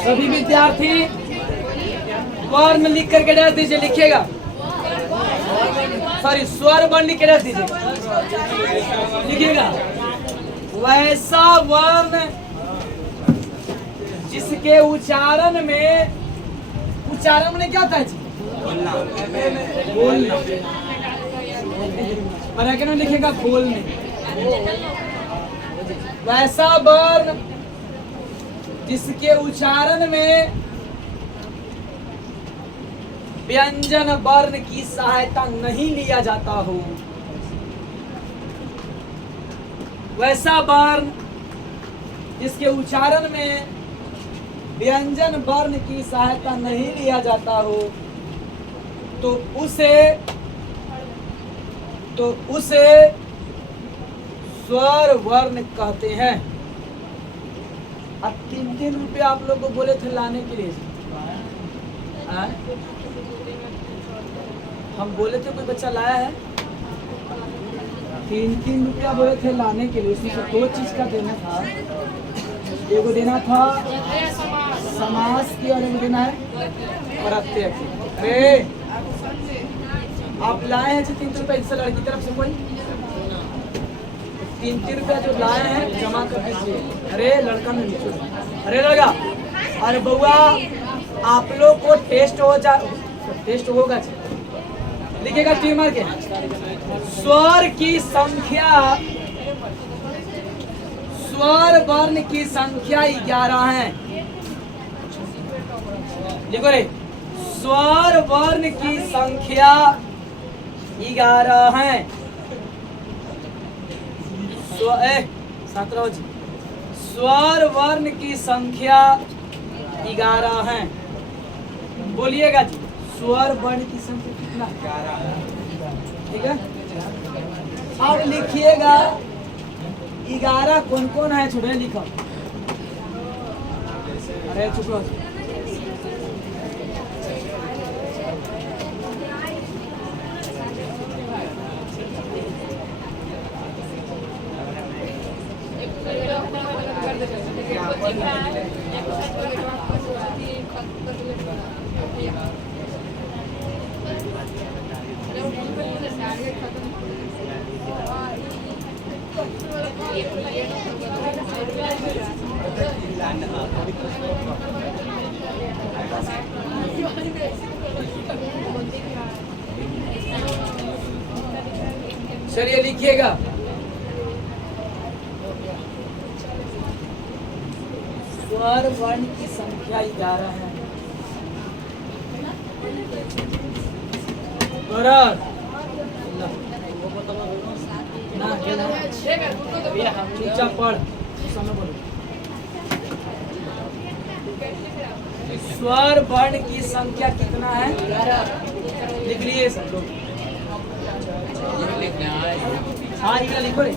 सभी विद्यार्थी वर्ण लिख करके डाल दीजिए, लिखिएगा। सॉरी, स्वर वर्ण लिख के डाल दीजिए, लिखिएगा। वैसा वर्ण जिसके उच्चारण में क्या होता है जी? बोलना। पराक्रम में लिखेगा बोलने। वैसा वर्ण जिसके उच्चारण में व्यंजन वर्ण की सहायता नहीं लिया जाता हो, वैसा वर्ण जिसके उच्चारण में व्यंजन वर्ण की सहायता नहीं लिया जाता हो, तो उसे स्वर वर्ण कहते हैं। अब 3-3 रुपये आप लोग को बोले थे लाने के लिए, हम बोले थे, कोई बच्चा लाया है? 3-3 रुपया बोले थे लाने के लिए। उसमें से 2 चीज का देना था। एगो देना था समास की और एगो देना है प्रत्यय की। अरे आप लाए हैं 3 रुपये इससे लड़की तरफ से कोई 3 रुपया जो लाए हैं जमा कर दीजिए। अरे लड़का में नीचे, अरे लड़का, अरे बउआ, आप लोग को टेस्ट होगा। लिखेगा टी मार के। स्वर की संख्या, स्वर वर्ण की संख्या 11 है। लिखो रे, स्वर वर्ण की संख्या 11 है। 17 जी, स्वर वर्ण की संख्या 11 है। बोलिएगा जी, स्वर वर्ण की संख्या कितना? 11। ठीक है, अब लिखिएगा 11 कौन कौन है? छोटे लिखो। अरे चुप रहो। चलिए लिखिएगा, स्वर वर्ण की संख्या 11 है। पढ़ स्वर वर्ण की संख्या कितना है? लिख लिए सब लोग। हाँ लिखो रे।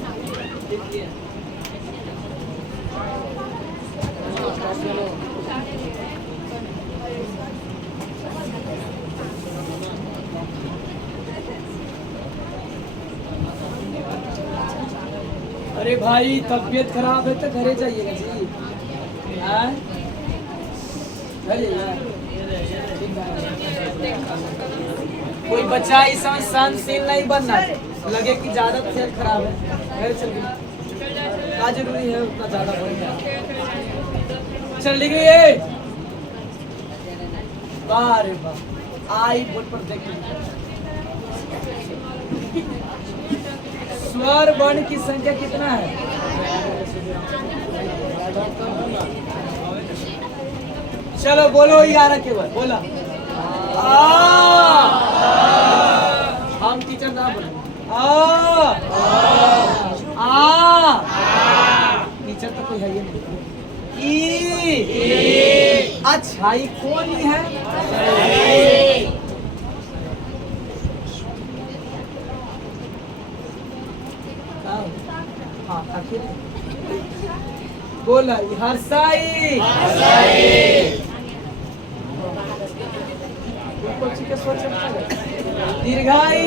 अरे भाई, तबीयत खराब है तो घरे जाइएगा जी। कोई बच्चा इस समय सहनशील नहीं बनना, लगे कि ज्यादा तबीयत खराब है, घर चल गई। क्या जरूरी है उतना ज्यादा बोलना? चल लिखिए, बारे बार आई बोर्ड पर देखिए। स्वर वर्ण की संख्या कितना है? चलो बोलो 11 केवल बोला। हम टीचर ना बोले टीचर तो कोई है ही नहीं। अच्छा, ये कौन है? बोला हर्षाई। दीर्घाई,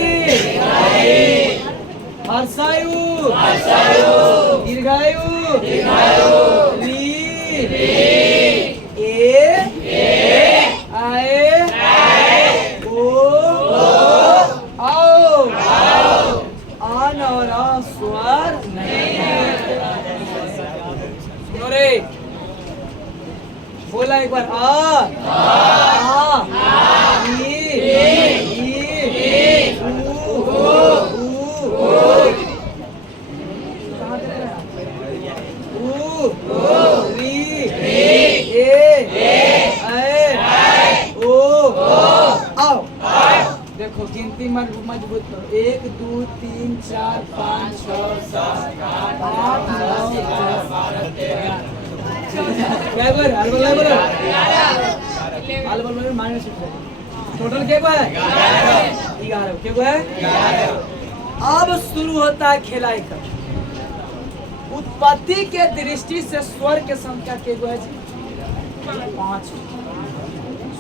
हर्षायु, दीर्घायु, आए ओ आओ आन और आ स्वर नहीं। सुनो रे, बोला एक बार आ देखो गिनती मजबूत करो। 1 2 3 4 5 6 7 8 9 क्या बोल हाल बोल माइनस टोटल क्या है 11 क्या है। अब शुरू होता है खेलाई का। उत्पत्ति के दृष्टि से स्वर के संख्या के है जी 5।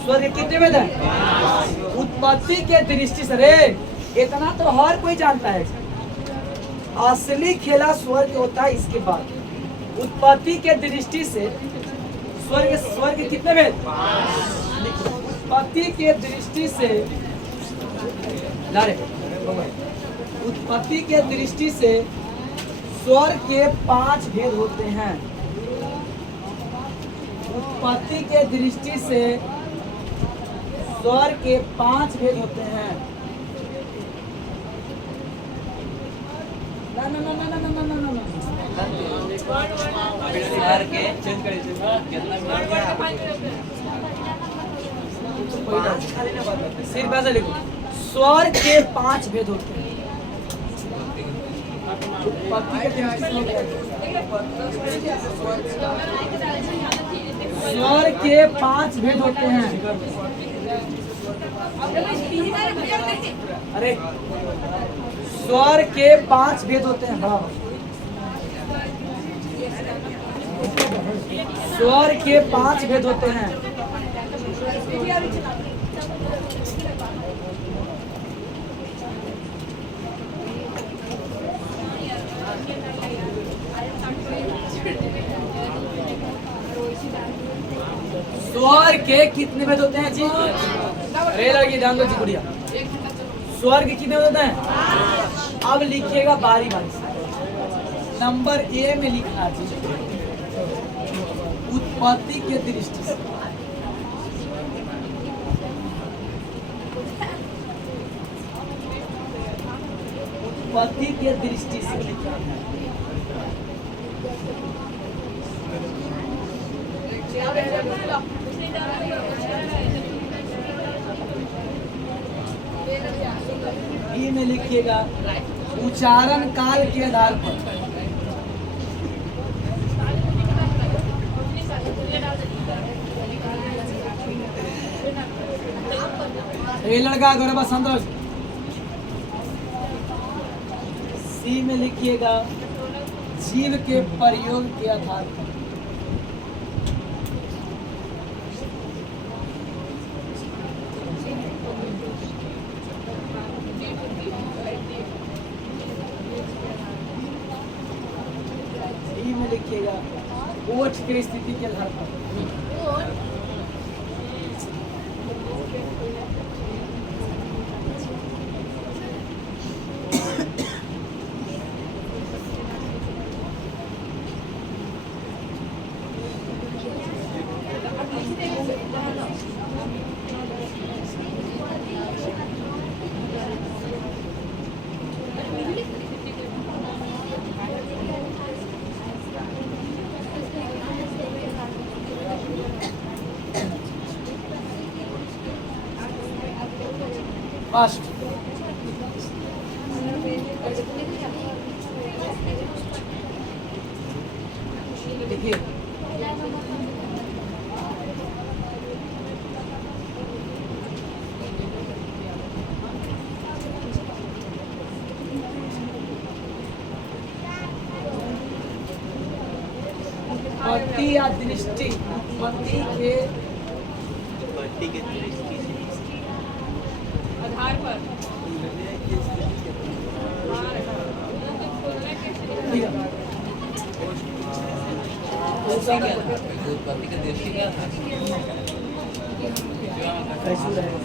स्वर के कितने वेद है? उत्पत्ति के दृष्टि से रे इतना तो हर कोई जानता है। असली खेला स्वर के होता है इसके बाद। उत्पत्ति के दृष्टि से स्वर के कितने वेद? उत्पत्ति के दृष्टि से उत्पत्ति के दृष्टि से स्वर के 5 भेद होते हैं। उत्पत्ति के दृष्टि से स्वर के 5 भेद होते हैं। ना ना ना ना ना ना ना ना स्वर के चेंज करिए सिर्फ ऐसा लिखो। स्वर के 5 भेद होते हैं। स्वर के 5 भेद होते हैं। अरे स्वर के 5 भेद होते हैं। बराबर स्वर के 5 भेद होते हैं। स्वर के कितने भेद होते हैं जी? अरे लड़की ध्यान दो जी गुड़िया। स्वर के कितने भेद होते हैं? अब लिखिएगा बारी बारी से। नंबर ए में लिखना जी उत्पत्ति के दृष्टि से। उत्पत्ति के दृष्टि से ई में लिखिएगा उच्चारण काल के आधार पर। ये लड़का गौरव संतोष। सी में लिखिएगा जीव के प्रयोग के आधार पर। में लिखिएगा ओठ की स्थिति के आधार पर। फास्ट देखिए उत्पत्ति या दृष्टि उत्पत्ति के दृष्टि आधार पर उत्पत्ति का दृष्टि क्या था? कैसे रहेगा?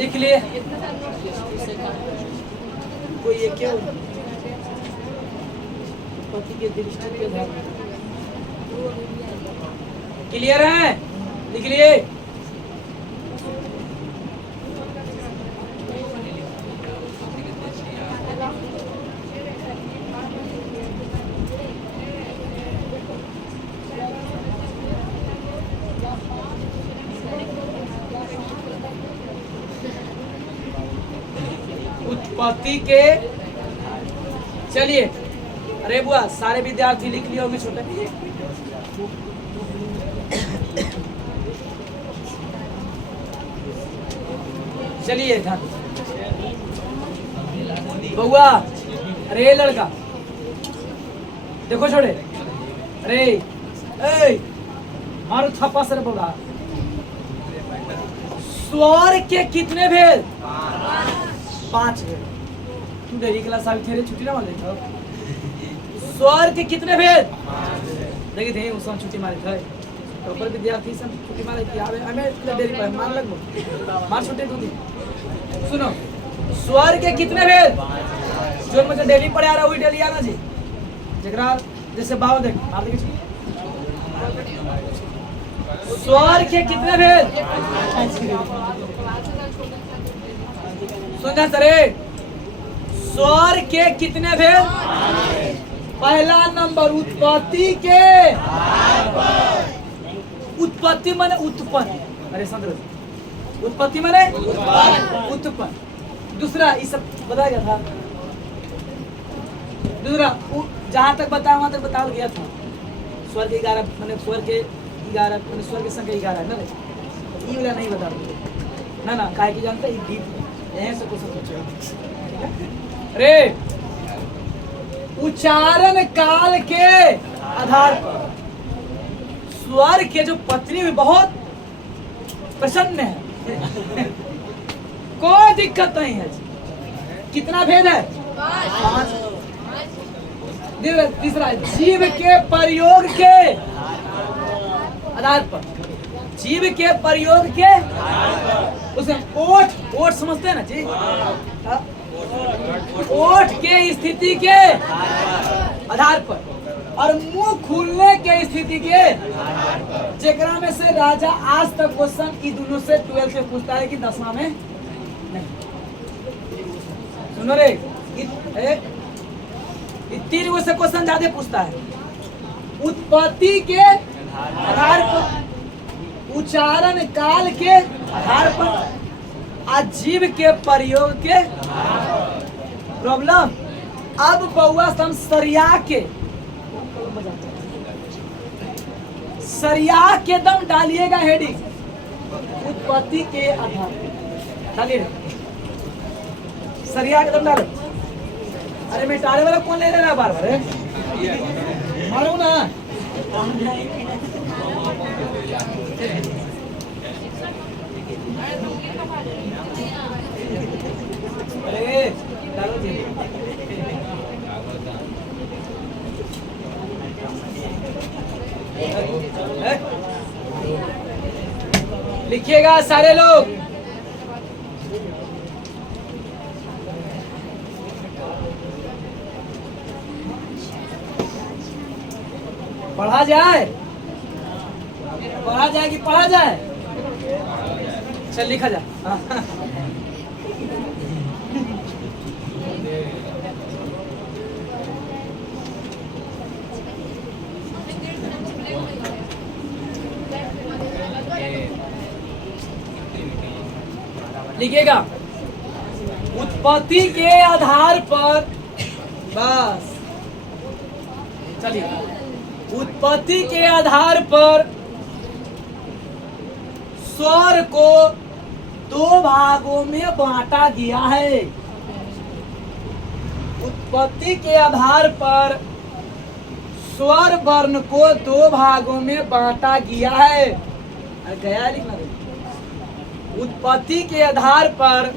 लिख लिए कोई ये क्यों पति के दृष्टि के आधार पर क्लियर है? लिख लिए उत्पत्ति के। चलिए अरे बुआ सारे विद्यार्थी लिख लिया होंगे छोटे। चलिए ध्यान बउआ। अरे लड़का देखो छोड़े। अरे ए मारो थप्पा से बोला। स्वर के कितने भेद? 5 भेद। तू डेली क्लास अभी तेरे छुट्टी ना मारे था। स्वर के कितने भेद? देखिए थे उस समय छुट्टी मारे थे तो पर विद्यार्थी सब छुट्टी मारे कि आवे हमें डेली पर मान लगो मार छुट्टी तू दी। सुनो स्वर के कितने भेद? जो मुझे डेली पढ़े आ रहा वही डेली आना जी। जगरा जैसे बाव देख मार देखिए स्वर के कितने भेद? सुना सरे स्वर के कितने भेद? पहला नंबर उत्पत्ति के। उत्पत्ति माने उत्पन्न। अरे समझ उत्पत्ति माने उत्पन्न। दूसरा ये सब बताया गया था। दूसरा जहां तक बताया वहां तक बताया गया था। स्वर के 11 माने स्वर के 11 माने स्वर के संख्या 11 ना ये वाला नहीं बता ना ना काहे की जानते हैं डीप यहीं से क्वेश्चन पूछेगा। अरे उच्चारण काल के आधार पर स्वर के जो पत्री में बहुत प्रसन्न है कोई दिक्कत नहीं है। कितना भेद है? 5। तीसरा जीव के प्रयोग के आधार पर। जीव के प्रयोग के उसमें ओठ समझते हैं ना जी। ओठ के स्थिति के आधार पर और मुंह खुलने के स्थिति के जेकरा में से राजा आज तक क्वेश्चन ई दोनों से 12 से पूछता है कि 10वां में नहीं। सुनो रे तीन गो से क्वेश्चन ज्यादा पूछता है। उत्पत्ति के आधार पर, उच्चारण काल के आधार पर, अजीब के प्रयोग के प्रॉब्लम। अब बउआ हम सरिया के दम डालिएगा हेडिंग उत्पत्ति के आधार पर डालिए। सरिया के दम डालो। अरे मैं टाले वाला कौन ले रहा बार बार मारो ना। अरे डालो जी। लिखिएगा सारे लोग। पढ़ा जाए कि पढ़ा जाए? चल लिखा जाए। लिखिएगा उत्पत्ति के आधार पर। बस चलिए उत्पत्ति के आधार पर स्वर को 2 भागों में बांटा गया है। उत्पत्ति के आधार पर स्वर वर्ण को 2 भागों में बांटा गया है। गया लिखना दे। उत्पत्ति के आधार पर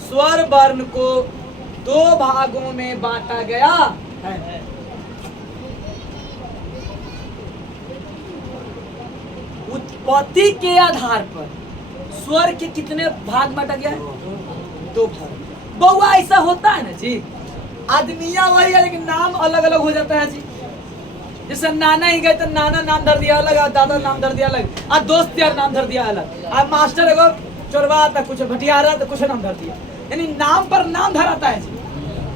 स्वर वर्ण को दो भागों में बांटा गया है। उत्पत्ति के आधार पर स्वर के कितने भाग बांटा गया है? दो भाग। बउआ ऐसा होता है ना जी, आदमिया वही है लेकिन नाम अलग अलग हो जाता है जी। जैसे नाना ही गए तो नाना नाम धर दिया अलग, दादा नाम धर दिया अलग, आ दोस्त यार नाम धर दिया अलग, आ मास्टर एगो चोरवा था, कुछ भटियारा तो कुछ नाम धर दिया। यानी नाम पर नाम धराता है जी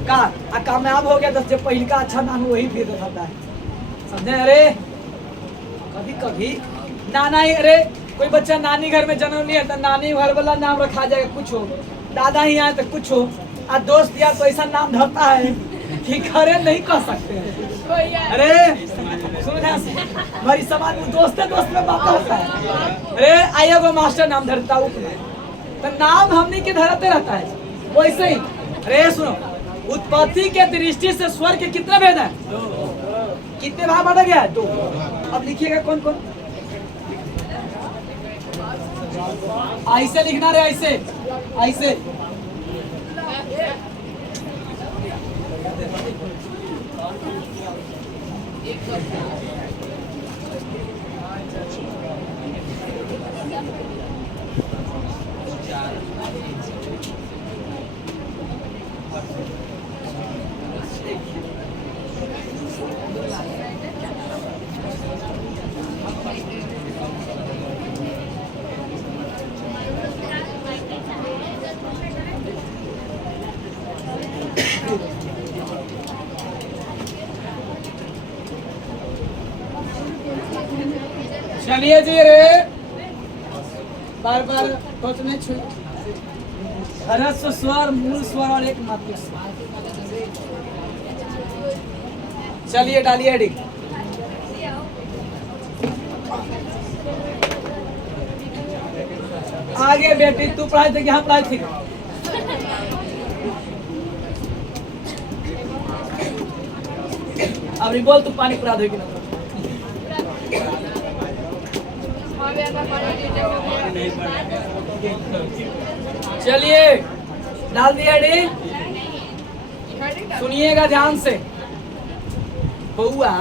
का कामयाब हो गया तो जब पहले का अच्छा नाम वही फिर दिखाता है, समझे? अरे कभी कभी नाना ही, अरे कोई बच्चा नानी घर में जन्म लिया तो नानी घर वाला नाम रखा जाएगा, कुछ हो। दादा ही आए तो कुछ हो। आ दोस्त यार तो ऐसा नाम धरता है कि खरे नहीं कह सकते हैं। अरे सुन हमारी समाज में दोस्त में बात होता है। अरे आइए वो मास्टर नाम धरता हूँ तो नाम हमने के धरते रहता है वैसे ही। अरे सुनो, उत्पत्ति के दृष्टि से स्वर के कितने भेद हैं? कितने भाग बांटा गया है? दो। अब लिखिएगा कौन कौन। ऐसे लिखना रे, ऐसे ऐसे। चलिए जी, रे बार बार कुछ नहीं छू। ह्रस्व स्वर, मूल स्वर और एक मात्रिक स्वर। चलिए डालिए हेडिंग। आगे बेटी तू पढ़ाई थी, यहाँ पढ़ाई थी। अब बोल तू पानी पिला देगी ना। चलिए डाल दिया डी। सुनिएगा ध्यान से बउआ,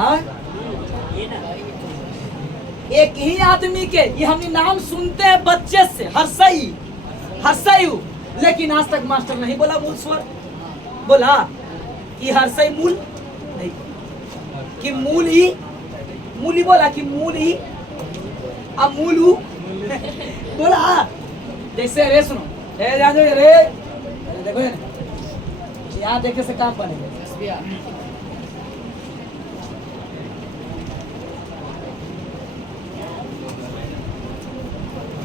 एक ही आदमी के ये हम नाम सुनते हैं बच्चे से, हर्षयु, लेकिन आज तक मास्टर नहीं बोला मूल स्वर। बोला कि हर्षय मूल नहीं, कि मूल ही बोला कि मूल ही अमूलू बोला। जैसे रे सुनो, रे देखो यहाँ देखे से काम बनेगा।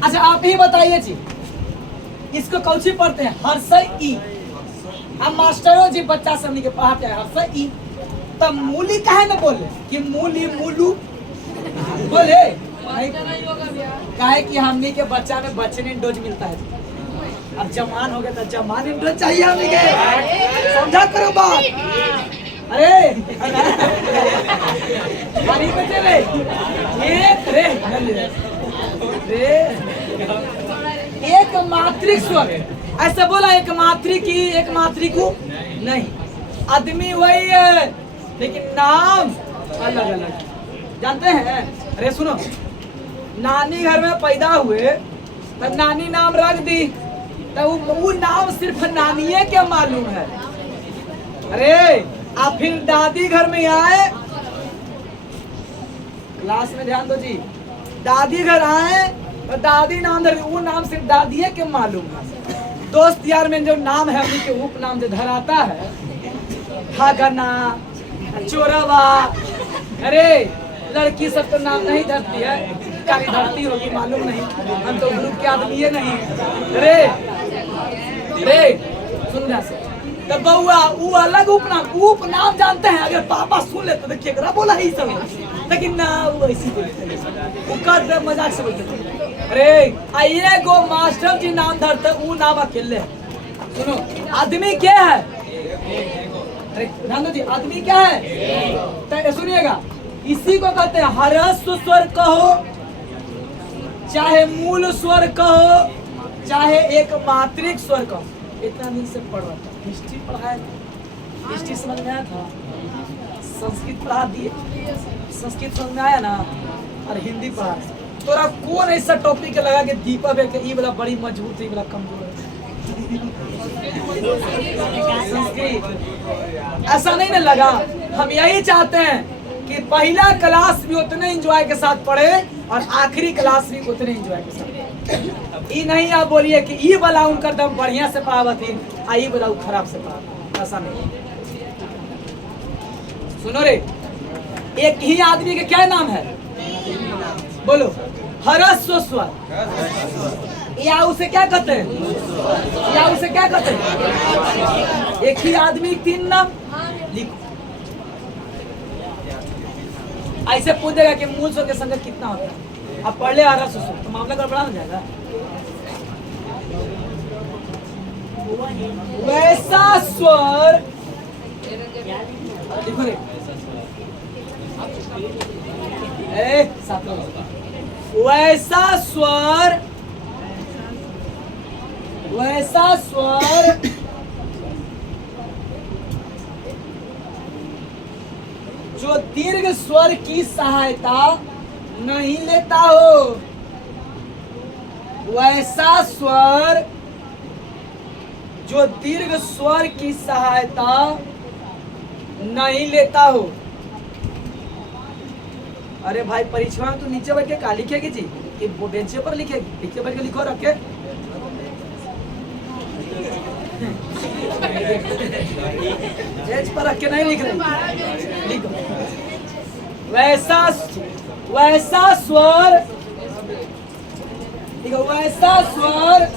अच्छा आप ही बताइए जी, इसको कौची पढ़ते हैं? हर्षय ई। हम मास्टरों जी बच्चा सब के पढ़ाते हैं हर्षय ई। तब मूली काहे न बोले कि मूली मूलू बोले? काहे कि हमने के बच्चा में बचने डोज मिलता है। अब जवान हो गया तो जवान डोज चाहिए हमने के, समझा करो बात। अरे पानी बचे रे, एक मात्रिक स्वर ऐसा बोला, एक मात्रिक ही, एक मात्रिकू नहीं। आदमी वही है लेकिन नाम अलग अलग, जानते हैं? अरे सुनो, नानी घर में पैदा हुए तो नानी नाम रख दी तो वो नाम सिर्फ नानिये के मालूम है। अरे आप फिर दादी घर में आए, क्लास में ध्यान दो जी, दादी घर आए तो दादी नाम धर, वो नाम सिर्फ दादिये के मालूम है। दोस्त यार में जो नाम है उनके उपनाम जो धराता है, ठगना, चोरवा। अरे लड़की सब तो नाम नहीं धरती है, काली धरती होगी मालूम नहीं, हम तो ग्रुप के आदमी ये नहीं। रे सुन रहा से तो बउआ वो अलग उपनाम जानते हैं। अगर पापा सुन ले तो देखिए करा बोला ही सब, लेकिन ना वो ऐसी बोलते, मजाक से बोलते। अरे आइए गो मास्टर जी नाम धरते, वो नाम अकेले। सुनो आदमी क्या है? अरे ध्यान दो, आदमी क्या है? तो सुनिएगा, इसी को कहते हैं ह्रस्व स्वर कहो, चाहे मूल स्वर कहो, चाहे एक मात्रिक स्वर कहो। इतना दिन से पढ़ रहा था। हिस्ट्री पढ़ाया, हिस्ट्री समझ में आया था, संस्कृत पढ़ा दिए, संस्कृत समझ में आया ना, और हिंदी पढ़ा। तोरा कौन ऐसा टॉपिक लगा के दीपक है कि ये वाला बड़ी मजबूत है, ये वाला कमजोर है? संस्कृत ऐसा नहीं ना लगा। हम यही चाहते हैं कि पहला क्लास भी उतने एंजॉय के साथ पढ़े और आखिरी क्लास भी उतने एंजॉय के साथ। ये नहीं आप बोलिए कि ये वाला उनका दम बढ़िया से पढ़ावती, आई वाला खराब से पढ़ा, ऐसा नहीं। सुनो रे, एक ही आदमी के क्या नाम है बोलो? ह्रस्व स्वर, या उसे क्या कहते हैं, या उसे क्या कहते हैं? एक ही आदमी तीन नाम लिखो। ऐसे पूछेगा कि मूल स्वर के संगत कितना होता है, अब पढ़ ले ह्रस्व स्वर तो मामला गड़बड़ा हो जाएगा। वैसा स्वर लिखो रे, वैसा स्वर, वैसा स्वर जो दीर्घ स्वर की सहायता नहीं लेता हो, वैसा स्वर जो दीर्घ स्वर की सहायता नहीं लेता हो। अरे भाई परीक्षा में तो नीचे बैठ के क्या लिखेगी जी? कि बेंचे पर लिखेगी? नीचे बैठ के लिखो रखे। बेंच पर रख के नहीं लिख रहे, लिखो। वैसा वैसा स्वर, लिखो वैसा स्वर,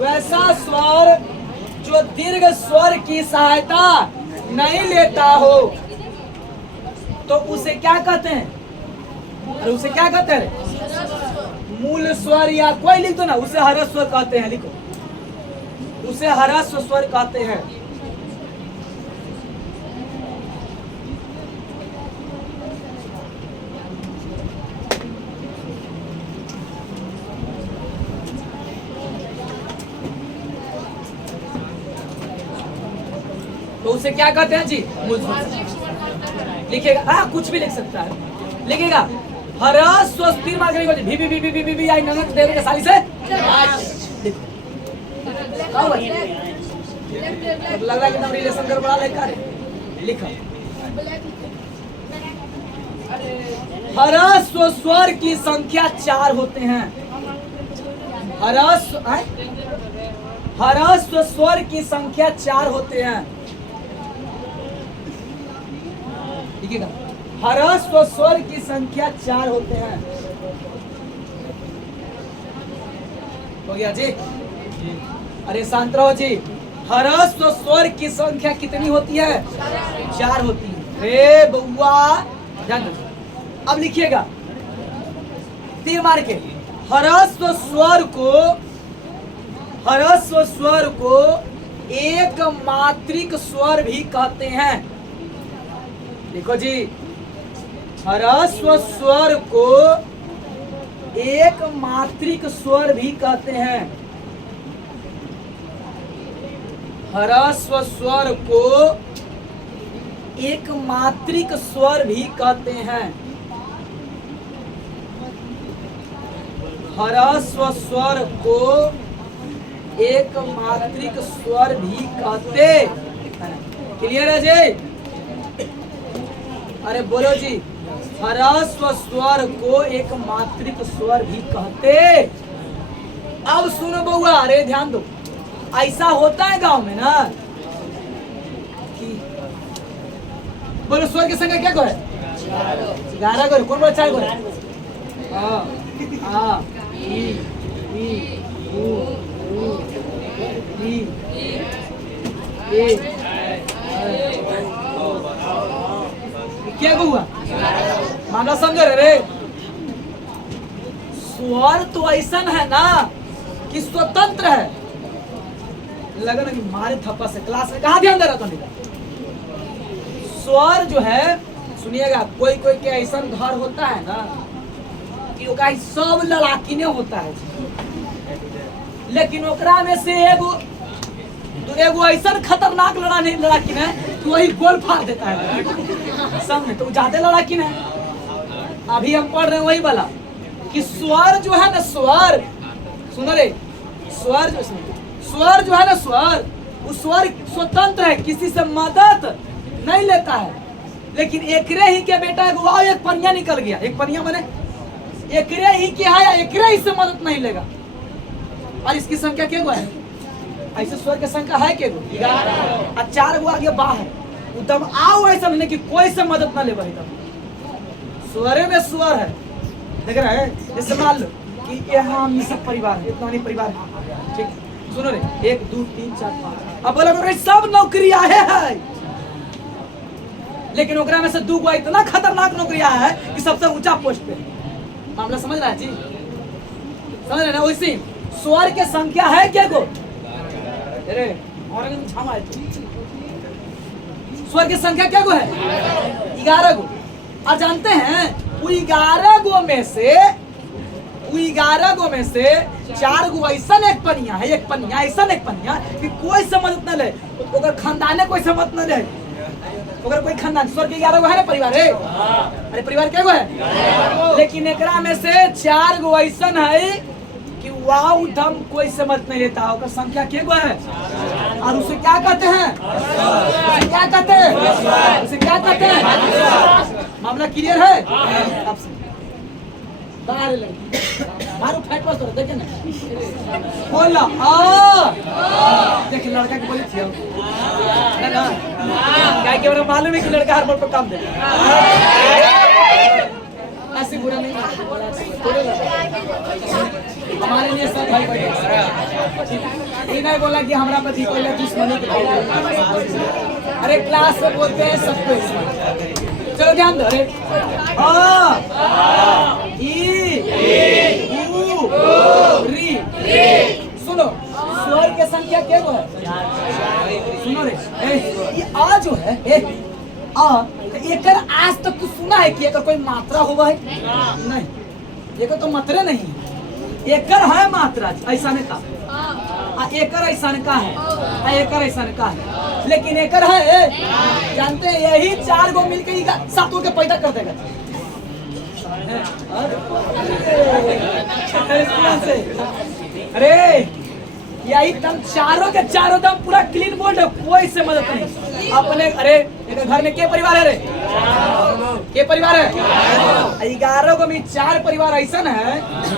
वैसा स्वर जो दीर्घ स्वर की सहायता नहीं लेता हो, तो उसे क्या कहते हैं? अरे उसे क्या कहते हैं? मूल स्वर, या कोई लिख दो ना, उसे ह्रस्व स्वर कहते हैं। लिखो, उसे ह्रस्व स्वर कहते हैं। तो उसे क्या कहते हैं जी? मूल स्वर। लिखेगा, हाँ कुछ भी लिख सकता है, लिखेगा ह्रस्व स्थिर मार्ग भी भी भी भी भी भी आई ननक देव के साली से लग रहा है कि तुम रिलेशन कर बड़ा लेकर लिखा। ह्रस्व स्वर की संख्या 4 होते हैं। ह्रस्व स्वर की संख्या 4 होते हैं। लिखिएगा, ह्रस्व स्वर की संख्या 4 होते हैं। हो गया जी? अरे शांत रहो जी। ह्रस्व स्वर की संख्या कितनी होती है? 4 होती है। रे बउआ ध्यान दो। अब लिखिएगा तीर मार के, ह्रस्व स्वर को एक मात्रिक स्वर भी कहते हैं। देखो जी, ह्रस्व स्वर को एक मात्रिक स्वर भी कहते हैं। ह्रस्व स्वर को एक मात्रिक स्वर भी कहते हैं। ह्रस्व स्वर को एक मात्रिक स्वर भी कहते हैं। क्लियर है जी? अरे बोलो जी, ह्रस्व स्वर को एक मात्रिक स्वर भी कहते। अब सुनो बउआ, अरे ध्यान दो, ऐसा होता है गांव में ना कि बोलो स्वर की संख्या क्या को है? 11 को। कौन बोला 4 को है? आ ई उ ई ए क्या हुआ? माना समझ रहे? स्वर तो ऐसा है ना कि स्वतंत्र है। लगा ना कि मारे थप्पा से क्लास में कहा ध्यान दे रहा था? स्वर जो है, सुनिएगा, कोई कोई के ऐसा घर होता है ना कि ओका सब लड़ाकी ने होता है, लेकिन ओकरा में से एगो तो एगो ऐसा खतरनाक लड़ाकिन है कि वही गोल फाड़ देता है समझे, तो ज्यादा लड़ाकिन है। अभी हम पढ़ रहे हैं वही वाला कि स्वर जो है ना, स्वर सुनो रे, स्वर जो है ना, स्वर उस स्वर स्वतंत्र है, किसी से मदद नहीं लेता है। लेकिन एकरे ही के बेटा वाह एक पनिया निकल गया, एक पनिया बने एकरे ही के है, एकरे ही से मदद नहीं लेगा। और इसकी संख्या क्या है? ऐसे स्वर की संख्या है क्या? 11 और 4 गो आगे बा है। एकदम आओ ऐसा नहीं कि कोई से मदद ना ले भाई, स्वरे में स्वर है। देख रहा है, जैसे मान लो कि यहाँ हम सब परिवार है, इतना नहीं परिवार है, ठीक। सुनो रे, 1 2 3 4 5, अब बोला सब नौकरी आए है, लेकिन ओकरा में से 2 गो इतना खतरनाक नौकरी आया है कि सबसे ऊंचा पोस्ट पे। मामला समझ रहा है जी? समझ रहे ना? वैसे स्वर के संख्या है क्या गो? अरे और छामा है, स्वर की संख्या क्या गो है? 11 गो। और जानते हैं वो 11 गो में से 4 गो ऐसा एक पनिया है, एक पनिया ऐसा एक पनिया कि कोई से मदद न ले, अगर खानदाने कोई से मदद न ले, अगर कोई खानदान। स्वर के 11 गो है ना परिवार है, अरे परिवार क्या गो है? लेकिन एकरा में से 4 गो ऐसा है कि वाव धम कोई से मदद नहीं लेता, उसका संख्या क्या गो है? और उसे क्या कहते हैं? उसे क्या कहते हैं? उसे क्या कहते हैं? मामला क्लियर है? अब बाहर मारो फैट वाला देखे ना, बोला देख लड़का की बोली थी है ना, क्या कि हमरा मालूम है कि लड़का हर बार पर काम दे, ऐसे बुरा नहीं हमारे लिए सब भाई भाई। ये नहीं बोला कि हमरा पति कोई दुश्मनी के, अरे क्लास में बोलते हैं सबको। चलो ध्यान दो, अरे री। सुनो, स्वर की संख्या क्या है? सुनो रे, ये आ जो है एकर आज तक तू सुना है कि एकर कोई मात्रा हुआ है? नहीं, एकर तो मात्रा नहीं है, एकर है मात्रा ऐसा ने का, एकर ऐसा ने का है, एकर ऐसा ने का है, लेकिन एकर है। जानते हैं यही 4 गो मिलके 7 के पैदा कर देगा। अरे यही दम चारों के चारों दम पूरा क्लीन बोल्ड है, कोई से मदद नहीं अपने। अरे घर में के परिवार है रे? के परिवार है? 11 को में 4 परिवार ऐसा है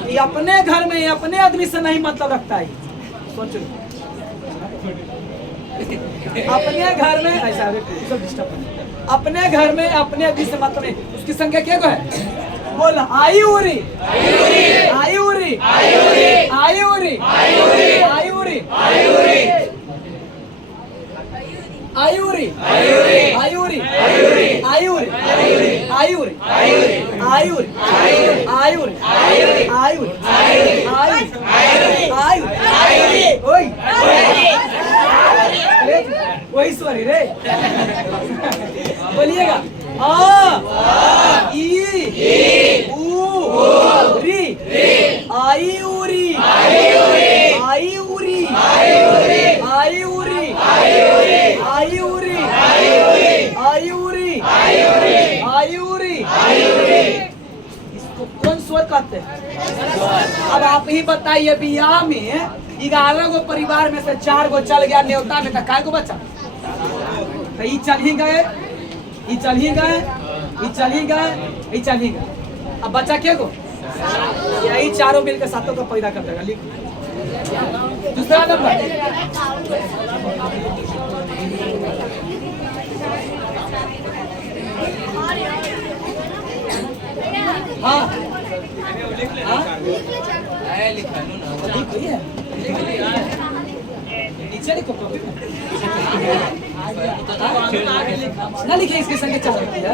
कि अपने घर में अपने आदमी से नहीं मतलब रखता है। सोचो अपने घर में ऐसा, अपने घर में अपने आदमी से मतलब नहीं। उसकी संख्या क्या है? बोल आयुरी आयुरी आयुरी आयुरी आयुरी आयुरी आयुरी आयुरी आयुरी आयुरी आयुरी आयुरी आयुरी आयुरी आयुरी ओए वही सॉरी रे, बोलिएगा आयुरी आयुरी आयुरी आयुरी आयुरी आयुरी। इसको कौन स्वर कहते हैं? अब आप ही बताइए, बियाह में 11 गो परिवार में से 4 गो चल गया न्योता में, काय को बचा? तो ये चल ही गए, ये चल ही गए, ये चल ही गए, ये चल ही गए। अब बचा क्या गो? यही 4 मिलकर 7 का पैदा कर देगा। लिख दूसरा नंबर, हाँ नीचे लिखो ना, लिखे इसके संग 4 होती है।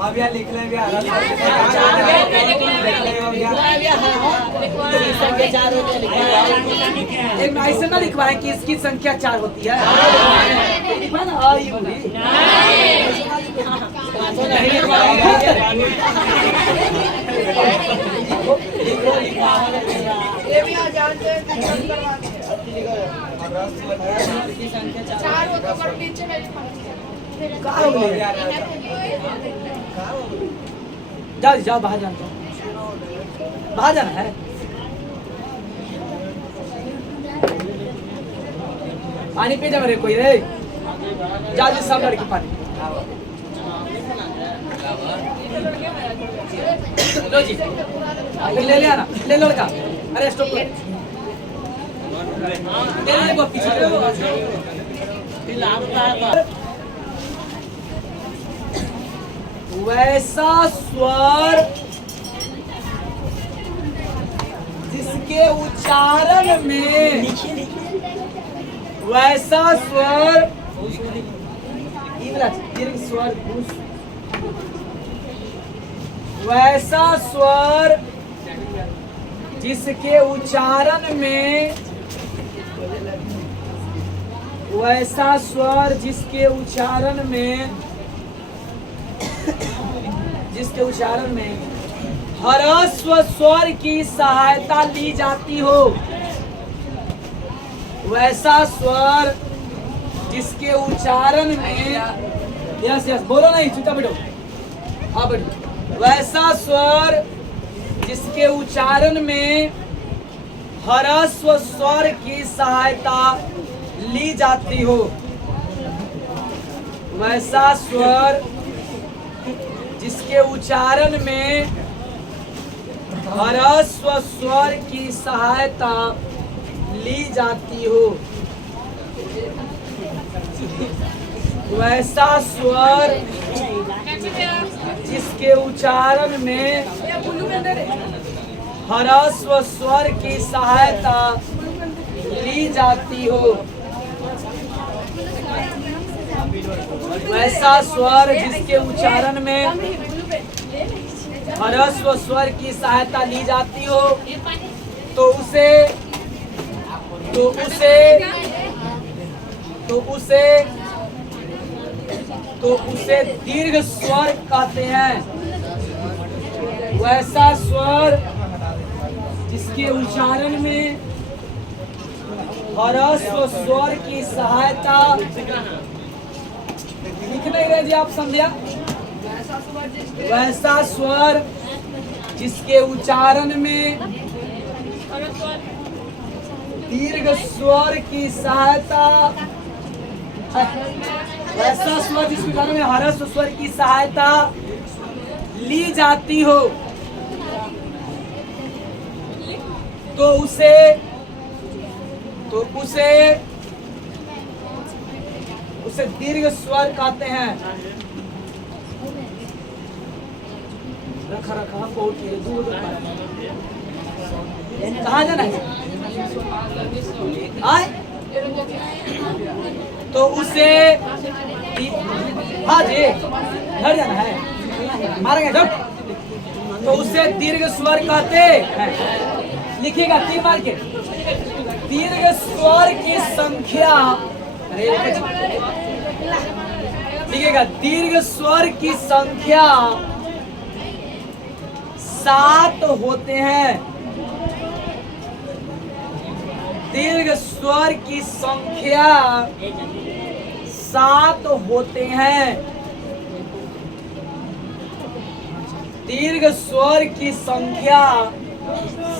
अब यार लिख ले एक ऐसे ना लिखवाए कि इसकी संख्या 4 होती है। की संख्या 4 जाओ जाओ बाहर जाना, बाहर जाना है। पानी पी जा मेरे कोई रे, जा जी सब लड़की पानी लो जी, ले ले आना, ले लो लड़का। अरे स्टॉप कर, ले ले वो पीछे वैसा स्वर जिसके उच्चारण में, वैसा स्वर दीर्घ स्वर, वैसा स्वर जिसके उच्चारण में, वैसा स्वर जिसके उच्चारण में, जिसके उच्चारण में ह्रस्व स्वर की सहायता ली जाती हो, वैसा स्वर जिसके उच्चारण में, यस यस बोलो नहीं, चुपचाप बैठो, हाँ बैठो। वैसा स्वर जिसके उच्चारण में ह्रस्व स्वर की सहायता ली जाती हो, वैसा स्वर जिसके उच्चारण में ह्रस्व स्वर की सहायता ली जाती हो, वैसा स्वर जिसके उच्चारण में ह्रस्व स्वर की सहायता ली जाती हो, वैसा स्वर जिसके उच्चारण में ह्रस्व स्वर की सहायता ली जाती हो, तो उसे तो उसे तो उसे तो उसे दीर्घ स्वर कहते हैं। वैसा स्वर जिसके उच्चारण में ह्रस्व स्वर की सहायता, लिख नहीं रहे जी आप, समझिया? वैसा स्वर जिसके उच्चारण में दीर्घ स्वर की सहायता, वैसा स्वर जिसके उच्चारण में ह्रस्व स्वर की सहायता ली जाती हो, तो उसे उसे दीर्घ स्वर कहते हैं। रखा रखा बहुत दूर कहाँ जाना है? आए तो उसे, हाँ जी घर जाना है, मारेंगे जब, तो उसे दीर्घ स्वर कहते हैं। लिखिएगा 3 बार के, दीर्घ स्वर की संख्या, लिखिएगा दीर्घ स्वर की संख्या 7 होते हैं। दीर्घ स्वर की संख्या 7 होते हैं। दीर्घ स्वर की संख्या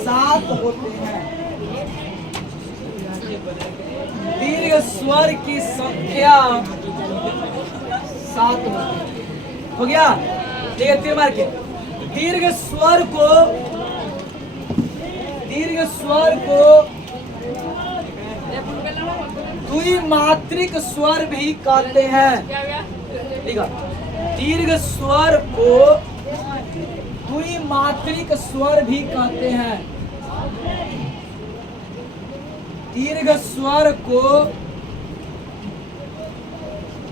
7 होते हैं। दीर्घ स्वर की संख्या 7 होते हैं। हो गया? देखिए 3 बार के, दीर्घ स्वर को द्विमात्रिक स्वर भी कहते हैं। ठीक है, दीर्घ स्वर को द्विमात्रिक स्वर भी कहते हैं। दीर्घ स्वर को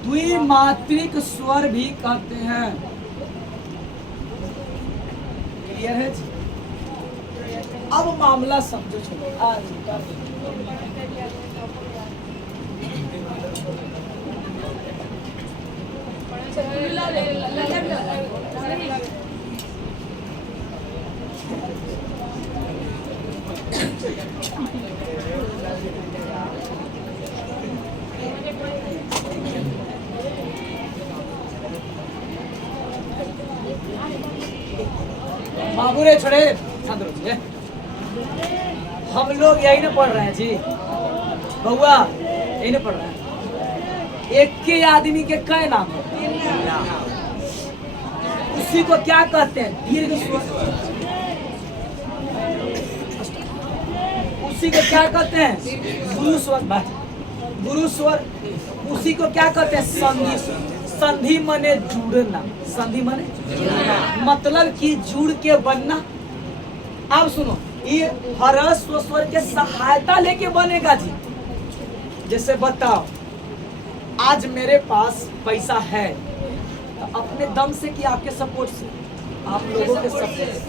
द्विमात्रिक स्वर भी कहते हैं। क्लियर है? अब मामला समझो। बाबू रे छोड़े शांत रहो। हम लोग यही ना पढ़ रहे हैं जी बउआ, यही ना पढ़ रहे हैं। एक के आदमी के कई नाम है, उसी को क्या कहते हैं? दीर्घ स्वर। उसी को क्या कहते हैं? गुरु स्वर। गुरु स्वर। उसी को क्या कहते हैं? संधि स्वर। संधि मने जुड़ना। संधि मने मतलब कि जुड़ के बनना। अब सुनो, ये ह्रस्व स्वर के सहायता लेके बनेगा जी। जैसे बताओ, आज मेरे पास पैसा है तो अपने दम से कि आपके सपोर्ट से? आप लोगों के सपोर्ट से।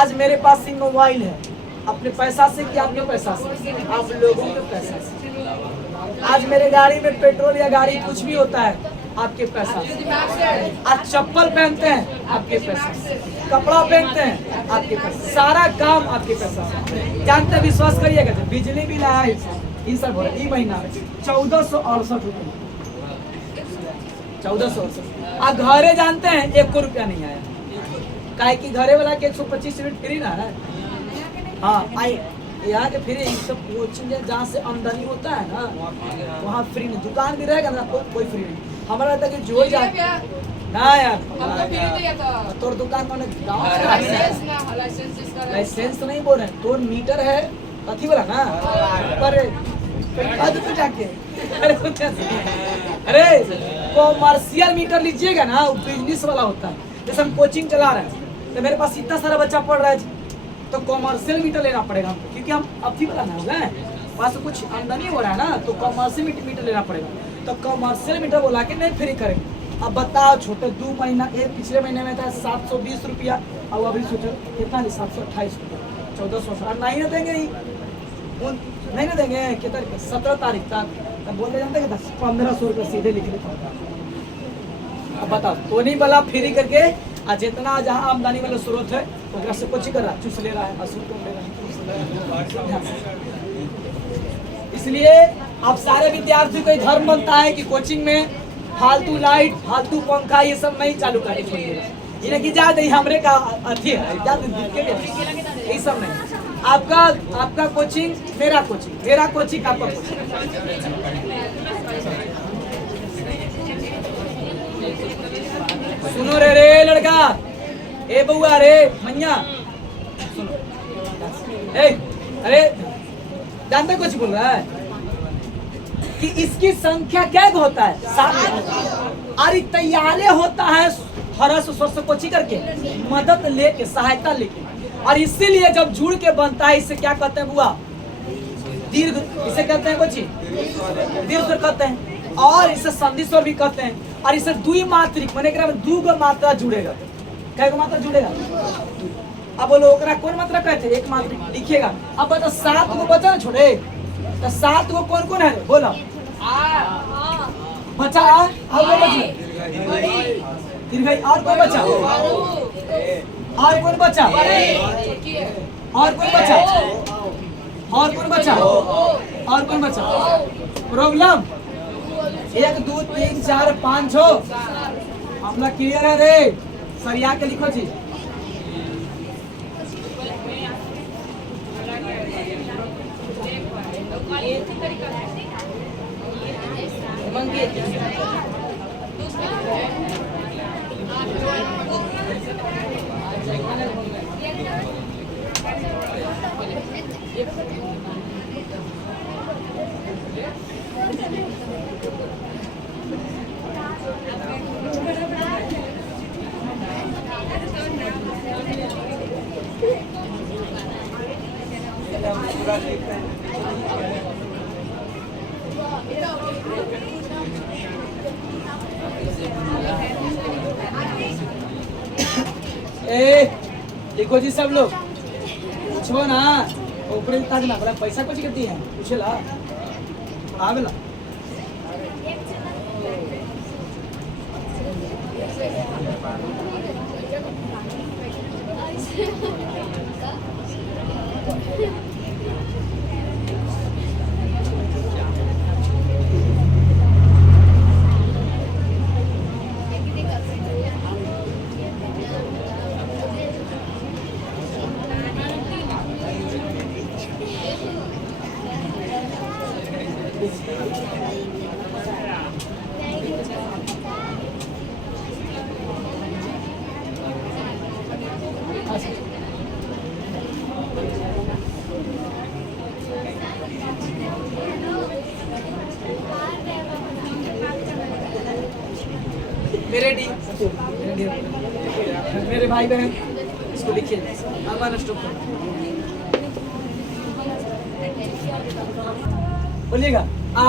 आज मेरे पास ही मोबाइल है, अपने पैसा से कि आपके पैसा से? आप लोगों के पैसा से। आज मेरे गाड़ी में पेट्रोल या गाड़ी कुछ भी होता है, आपके पैसा से। आज चप्पल पहनते हैं, आपके पैसा से। कपड़ा पहनते हैं, आपके पैसा। सारा काम आपके पैसा से। जानते, विश्वास करिएगा, बिजली बिल आया ये सब हो रहा है। ये महीना 1468 रुपये, 1468। आप घरे जानते हैं 1 रुपया नहीं आया, काहे कि घरे वाला के 125 यूनिट फ्री ना है। हाँ आई यहाँ के फ्री, सब कोचिंग जहाँ से आमदनी होता है ना वहाँ फ्री नहीं। दुकान भी रहेगा ना कोई फ्री नहीं। हमारा रहता कि जो जा ना यार, तोर दुकान में लाइसेंस नहीं बोल रहे, तोर मीटर है कथी वाला ना पर तो जाके अरे कॉमर्शियल मीटर लीजिएगा ना, वो बिजनेस वाला होता है। जैसे हम कोचिंग चला रहे हैं तो मेरे पास इतना सारा बच्चा पढ़ रहा है तो कॉमर्शियल मीटर लेना पड़ेगा हमको, क्योंकि हम अभी वाला ना है, पास कुछ आमदनी हो रहा है ना, तो कॉमर्शियल मीटर लेना पड़ेगा। तो कॉमर्शियल मीटर बोला कि नहीं फ्री करेंगे। अब बताओ छोटे 2 महीना, ये पिछले महीने में था 720 रुपया, और अभी सोचो कितना 728 रुपया, 1400। नहीं ना देंगे, नहीं ना देंगे कितना 17 तारीख तक, तब बोलते जानते 1500 रुपये सीधे लिख लेते। अब बताओ तो नहीं बोला फ्री करके, और जितना जहाँ आमदनी वाला स्रोत है तो से कुछ कर रहा है, चूस ले रहा है, असूल को ले रहा है। इसलिए अब सारे विद्यार्थियों का धर्म बनता है कि कोचिंग में फालतू लाइट, फालतू पंखा ये सब नहीं चालू करनी चाहिए। इन्हें कि ज्यादा हमरे का अथी है, ये सब नहीं। आपका कोचिंग मेरा कोचिंग, मेरा कोचिंग आपका कोचिंग। सुनो रे लड़का, ए बउआ रे मैया सुनो, अरे जानते कुछ बोल रहा है कि इसकी संख्या क्या होता है? 7। अरे तैयारे होता है ह्रस्व स्वर से कोची करके, मदद लेके, सहायता लेके। और इसीलिए जब जुड़ के बनता है, इसे क्या कहते हैं बुआ? दीर्घ। इसे कहते हैं कोची? दीर्घ स्वर कहते हैं। और इसे संधि स्वर भी कहते हैं। और इसे द्विमात्रिक माने कि 2 मात्रा जुड़ेगा। क्या मात्रा जुड़ेगा? अब बोलो ओकरा कौन मात्रा कहते हैं? 1 मात्रिक लिखिएगा। अब बता 7 को बचा ना छोड़े, तो 7 को कौन कौन है बोलो? बचा और कौन बचा? दीर्घई। और कौन बचा? और कौन बचा? और कौन बचा? और कौन बचा? और कौन बचा? प्रॉब्लम 1 2 3 4 5 6 अपना क्लियर है रे? सरिया के लिखो जी। देखो जी सब लोग पूछो ना, ऊपर तक ना बड़ा पैसा कुछ करती है, पूछे ला आवेला। मेरे डी मेरे भाई बहन इसको लिखिए अमन स्टॉप बोलिएगा आ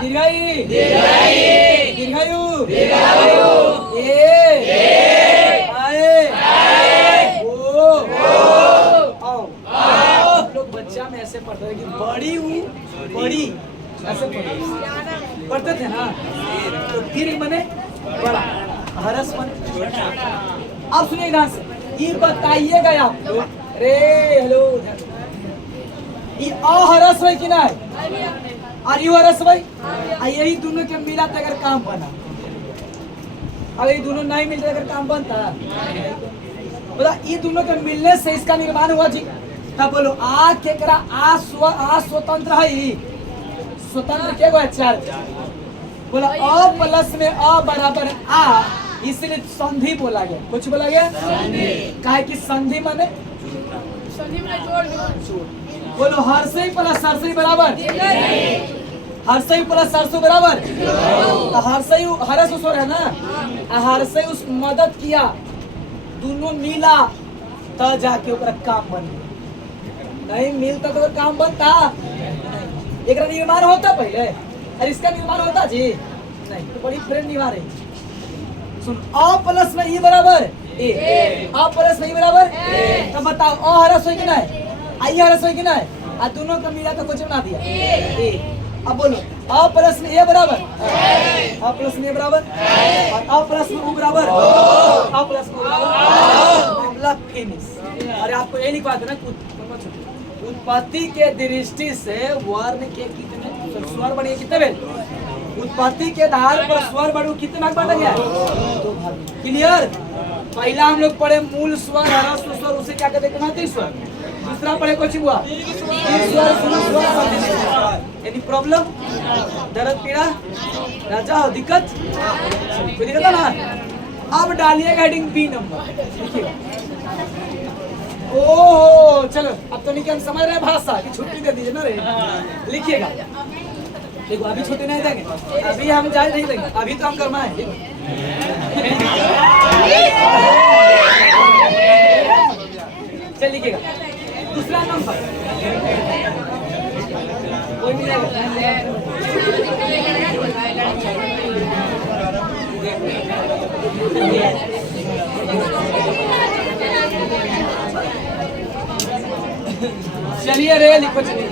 दीर्घाई दीर्घायु ए आए ओ आओ। लोग बच्चा में ऐसे पढ़ते थे कि बड़ी बड़ी ऐसे पढ़ते थे ना, तो दीर्घ बने बड़ा, हरस बने। अब सुनिए ध्यान से, ये बताइएगा आप लोग रे हेलो ये अहरस भाई कि ना और यू हरस भाई, यही दोनों के मिला तो अगर काम बना, अगर ये दोनों नहीं मिलते अगर काम बनता, बोला ये दोनों के मिलने से इसका निर्माण हुआ जी। तब बोलो आ केकरा आ स्वतंत्र है, स्वतंत्र क्या हुआ चार, बोला अ प्लस में अ बराबर आ, इसलिए संधि बोला गया। कुछ बोला गया काहे कि संधि माने बोलो हर्षई प्लस हर्षई बराबर, हर्षई प्लस सरसों बराबर, तो हर्षई हरस उसर है ना, हर्षई उस मदद किया, दोनों मिला तो जाके ओकरा काम बन गया, नहीं मिलता तो काम बनता, एक निर्माण होता पहले और इसका निर्माण होता जी नहीं, तो बड़ी फ्रेंड निर्माण है। सुन अ प्लस में ई बराबर ए, अ प्लस में ई बराबर तो बताओ अ हरस हो कि नहीं, आई हरस हो कि नहीं, आ दोनों का मिला तो कुछ बना दिया ए। अब बोलो अ प्लस में ए बराबर, अ प्लस में ए बराबर और अ प्लस में उ बराबर, अ प्लस में उ बराबर, मामला फिनिश। अरे आपको ये लिखवा देना उत्पत्ति के दृष्टि से वर्ण के कितने स्वर बने, कितने बेल उत्पत्ति के आधार पर स्वर बढ़ू कितने भाग बांटा गया, दो भाग। क्लियर। पहला हम लोग पढ़े मूल स्वर ह्रस्व स्वर, उसे क्या कहते हैं मातृ स्वर। दूसरा पढ़े कुछ हुआ यानी प्रॉब्लम, दर्द पीड़ा राजा हो दिक्कत, कोई दिक्कत है ना। अब डालिएगा हेडिंग बी नंबर, ओहो चलो अब तो नहीं, हम समझ रहे हैं भाषा की छुट्टी दे दीजिए ना रे, लिखिएगा। देखो अभी छुट्टी नहीं देंगे, अभी हम जाए नहीं देंगे, अभी तो हम करना है। चल लिखिएगा दूसरा नंबर, कोई मिलेगा चलिए रे लिखो चलिए।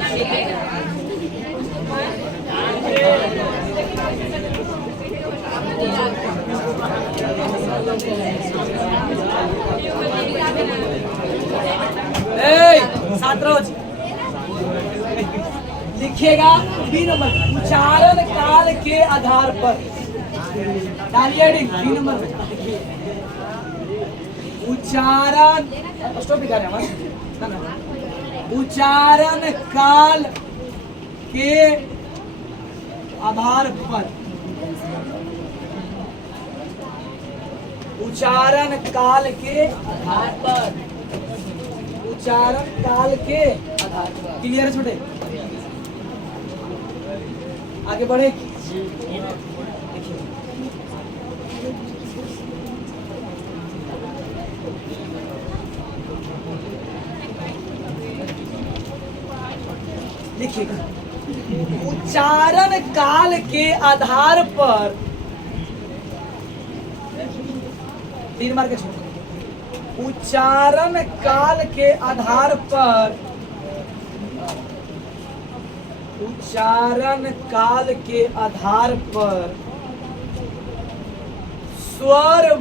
सात रोज लिखिएगा बी नंबर, उच्चारण काल के आधार पर डालिए बी नंबर में उच्चारण, स्टॉप दिखा रहे हैं उच्चारण काल के आधार पर, उच्चारण काल के आधार पर, उच्चारण काल के आधार पर। क्लियर है छोटे, आगे बढ़े। लिखिएगा उच्चारण काल के आधार पर, 3 मार के छोड़, उच्चारण काल के आधार पर, उच्चारण काल के आधार पर स्वर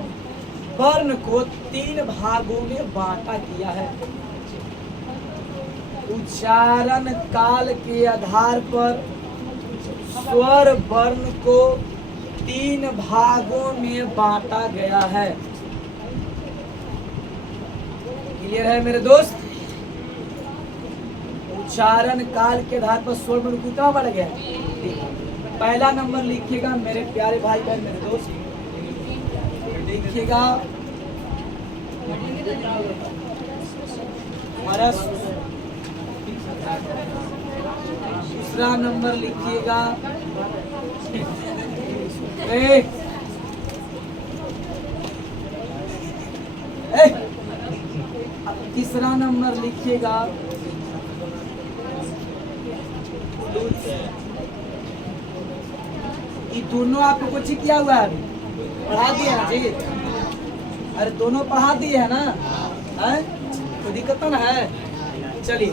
वर्ण को 3 भागों में बांटा गया है। उच्चारण काल के आधार पर स्वर वर्ण को 3 भागों में बांटा गया है। क्लियर है मेरे दोस्त। उच्चारण काल के आधार पर स्वर में कितना बढ़ गया। पहला नंबर लिखिएगा मेरे प्यारे भाई बहन मेरे दोस्त, लिखिएगा हमारा। दूसरा नंबर लिखिएगा तीसरा नंबर लिखिएगा ये दोनों आपको कुछ किया हुआ है, पढ़ा दिया है जी। अरे दोनों पढ़ा दिए है ना, है कोई दिक्कत तो ना है। चलिए